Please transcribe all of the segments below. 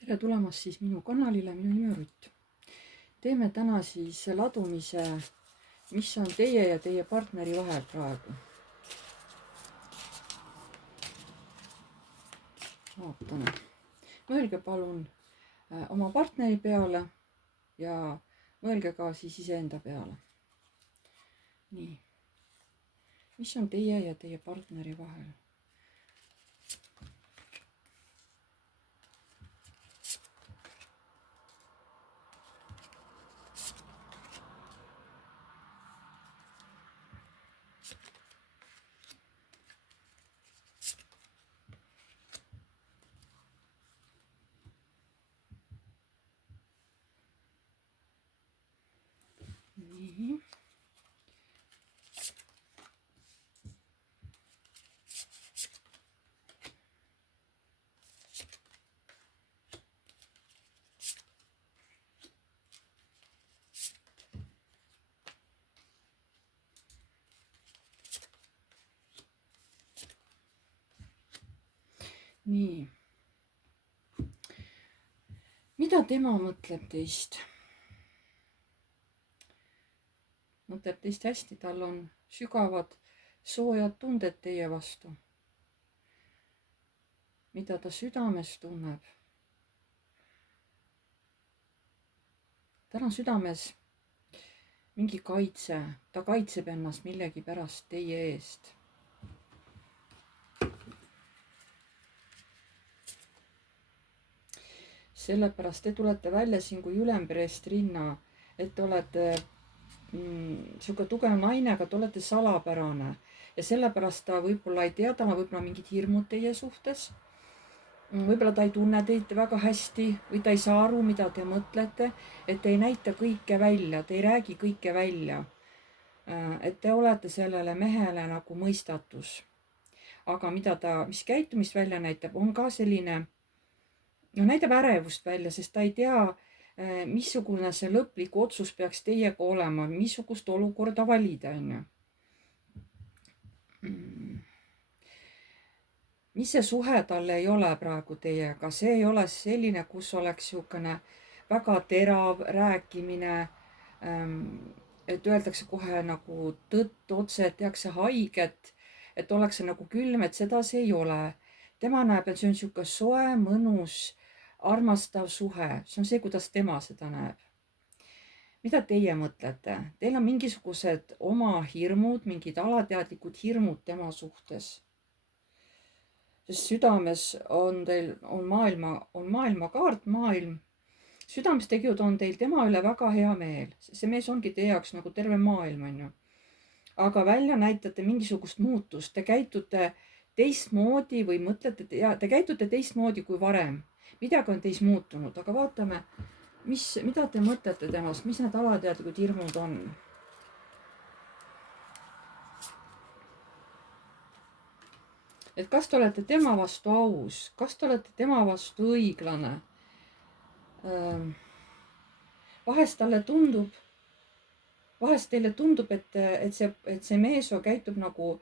Tere tulemast siis minu kanalile, minu nimi on Rutt. Teeme täna siis ladumise, mis on teie ja teie partneri vahel praegu. Vaatame. Mõelge palun oma partneri peale ja mõelge ka siis iseenda peale. Nii. Mis on teie ja teie partneri vahel? Nii. Nii. Mida tema mõtleb teist? Mõtleb teist hästi, tal on sügavad soojad tunded teie vastu. Mida ta südames tunneb? Tal on südames mingi kaitse, ta kaitseb ennast millegipärast teie eest. Sellepärast te tulete välja siin kui ülempereest rinna, et te olete siuke tugev naine, aga te olete salapärane ja sellepärast ta võib-olla ei tea, tal on võib-olla mingid hirmud teie suhtes. Võib-olla ta ei tunne teid väga hästi või ta ei saa aru, mida te mõtlete, et te ei näita kõike välja, te ei räägi kõike välja. Et te olete sellele mehele nagu mõistatus. Aga mis käitumist välja näitab, on ka selline, näitab ärevust välja, sest ta ei tea, missugune see lõplik otsus peaks teiega olema, missugust olukorda valida, on ju. Mis see suhe talle ei ole praegu teiega, see ei ole selline, kus oleks niisugune väga terav rääkimine, et öeldakse kohe nagu tõtt otse, et tehakse haiget, et ollakse nagu külm, et seda see ei ole. Tema näeb, et see on niisugune soe, mõnus, armastav suhe. See on see, kuidas tema seda näeb. Mida teie mõtlete? Teil on mingisugused oma hirmud, mingid alateadlikud hirmud tema suhtes. Sest südames on teil, on maailmakaart, maailm. Südames tegelikult on teil tema üle väga hea meel. See mees ongi teie jaoks nagu terve maailm, on ju. Aga välja näitate mingisugust muutust. Te käitute teistmoodi või mõtlete, te käitute teistmoodi kui varem. Midagi on teis muutunud, aga vaatame, mida te mõtlete temast, mis need alateadlikud hirmud on. Et kas te olete tema vastu aus, kas te olete tema vastu õiglane. Vahest teile tundub, et see mees käitub nagu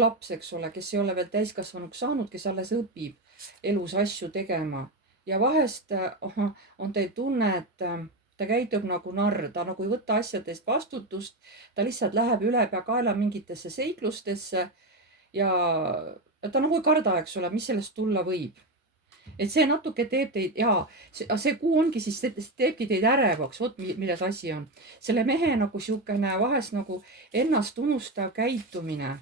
laps, eks ole, kes ei ole veel täiskasvanuks saanud, kes alles õpib elus asju tegema. Ja vahest on teil tunne, et ta käitub nagu narr, ta nagu ei võta asjadest vastutust, ta lihtsalt läheb ülepeakaela mingitesse seiklustesse ja ta nagu ei karda, eks ole, mis sellest tulla võib. Et see natuke teeb teid, see kuu ongi siis, teebki teid ärevaks, vot milles asi on. Selle mehe nagu siukene vahest nagu ennast unustav käitumine.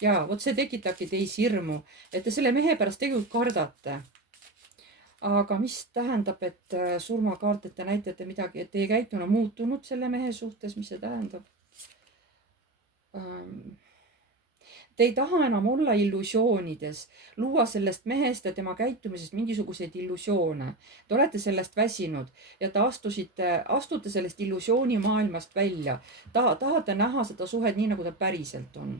Ja vot see tekitabki teis hirmu, et te selle mehe pärast tegelikult kardate. Aga mis tähendab, et surmakaart, et te näitate midagi, et teie käitumine on muutunud selle mehe suhtes, mis see tähendab? Te ei taha enam olla illusioonides, luua sellest mehest ja tema käitumisest mingisuguseid illusioone. Te olete sellest väsinud ja te astute sellest illusioonimaailmast välja. Tahate näha seda suhet nii, nagu ta päriselt on.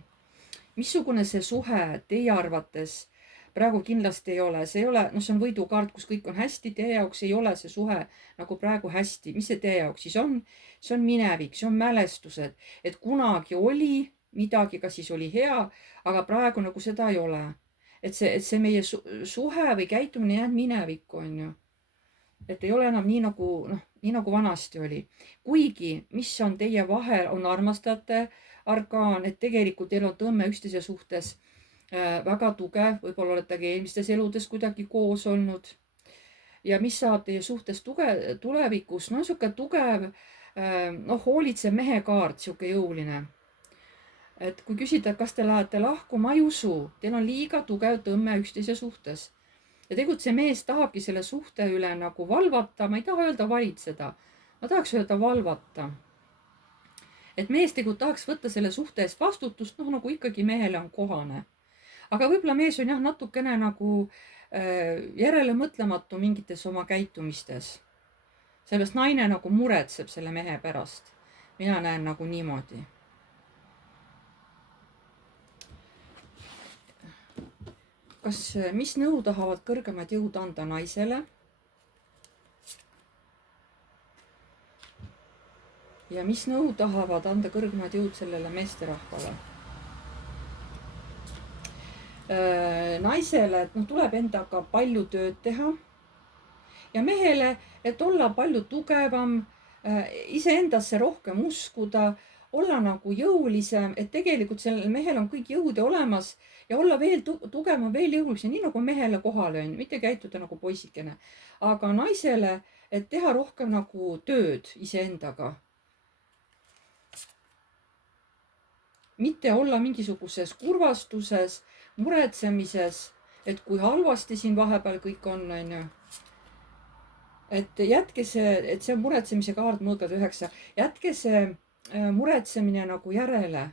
Missugune see suhe teie arvates praegu kindlasti ei ole? See ei ole, see on võidukaart, kus kõik on hästi. Teie jaoks ei ole see suhe nagu praegu hästi. Mis see teie jaoks siis on? See on minevik, see on mälestused, et kunagi oli midagi, kas siis oli hea, aga praegu nagu seda ei ole. et see meie suhe või käitumine jäänud minevikku, on ju. Et ei ole enam nii nagu vanasti oli. Kuigi, mis on teie vahel, on armastajate arkaan, et tegelikult teil on tõmme üksteise suhtes väga tugev, võib-olla oletegi eelmistes eludes kuidagi koos olnud. Ja mis saab teie suhtes tulevikus, no sihuke tugev, hoolitsev mehe kaart, sihuke jõuline. Et kui küsida, kas te lähete lahku, ma ei usu, teil on liiga tugev tõmme üksteise suhtes. Ja tegelikult see mees tahabki selle suhte üle nagu valvata, ma ei taha öelda valitseda, ma tahaks öelda valvata. Et mees tegelikult tahaks võtta selle suhte eest vastutust, nagu ikkagi mehele on kohane. Aga võib-olla mees on jah natukene nagu järele mõtlematu mingites oma käitumistes. Sellepärast naine nagu muretseb selle mehe pärast. Mina näen nagu niimoodi. Mis nõu tahavad kõrgemad jõud anda naisele? Ja mis nõu tahavad anda kõrgemad jõud sellele meesterahvale? Naisele, et tuleb endaga palju tööd teha. Ja mehele, et olla palju tugevam, iseendasse rohkem uskuda, olla nagu jõulisem, et tegelikult sellel mehel on kõik jõud olemas ja olla veel tugevam, veel jõulisem, nii nagu mehele kohale on, mitte käituda nagu poisikene. Aga naisele, et teha rohkem nagu tööd iseendaga. Mitte olla mingisuguses kurvastuses, muretsemises, et kui halvasti siin vahepeal kõik on ju. Et jätke see, et see on muretsemise kaart mõõgad 9, jätke see muretsemine nagu järele.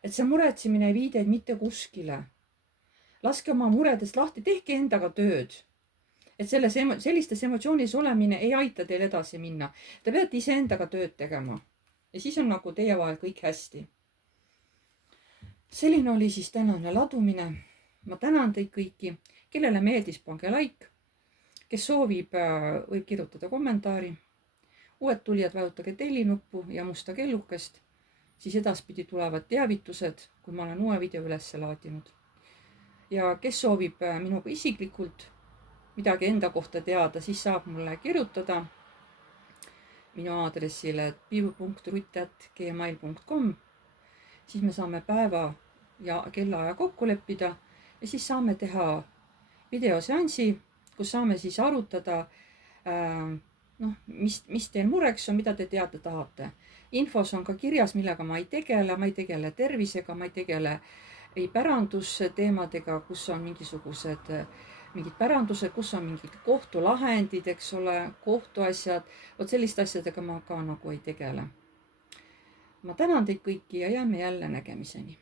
Et see muretsemine ei vii teid mitte kuskile. Laske oma muredest lahti, tehke endaga tööd. Et sellistes emotsioonis olemine ei aita teil edasi minna. Te peate iseendaga tööd tegema. Ja siis on nagu teie vahel kõik hästi. Selline oli siis tänane ladumine. Ma tänan teid kõiki. Kellele meeldis, pange like. Kes soovib, võib kirjutada kommentaari. Uued tulijad vajutage tellinuppu ja musta kellukest. Siis edaspidi tulevad teavitused, kui ma olen uue video üles laadinud. Ja kes soovib minuga isiklikult midagi enda kohta teada, siis saab mulle kirjutada minu aadressile piivu.rutt@gmail.com. Siis me saame päeva ja kellaaja kokku leppida ja siis saame teha videoseansi, kus saame siis arutada, mis teil mureks on, mida te teada tahate. Infos on ka kirjas, millega ma ei tegele tervisega, ma ei tegele ei pärandusteemadega, kus on mingid pärandused, kus on mingid kohtulahendid, eks ole, kohtuasjad. Vot selliste asjadega ma ka nagu ei tegele. Ma tänan teid kõiki ja jääme jälle nägemiseni.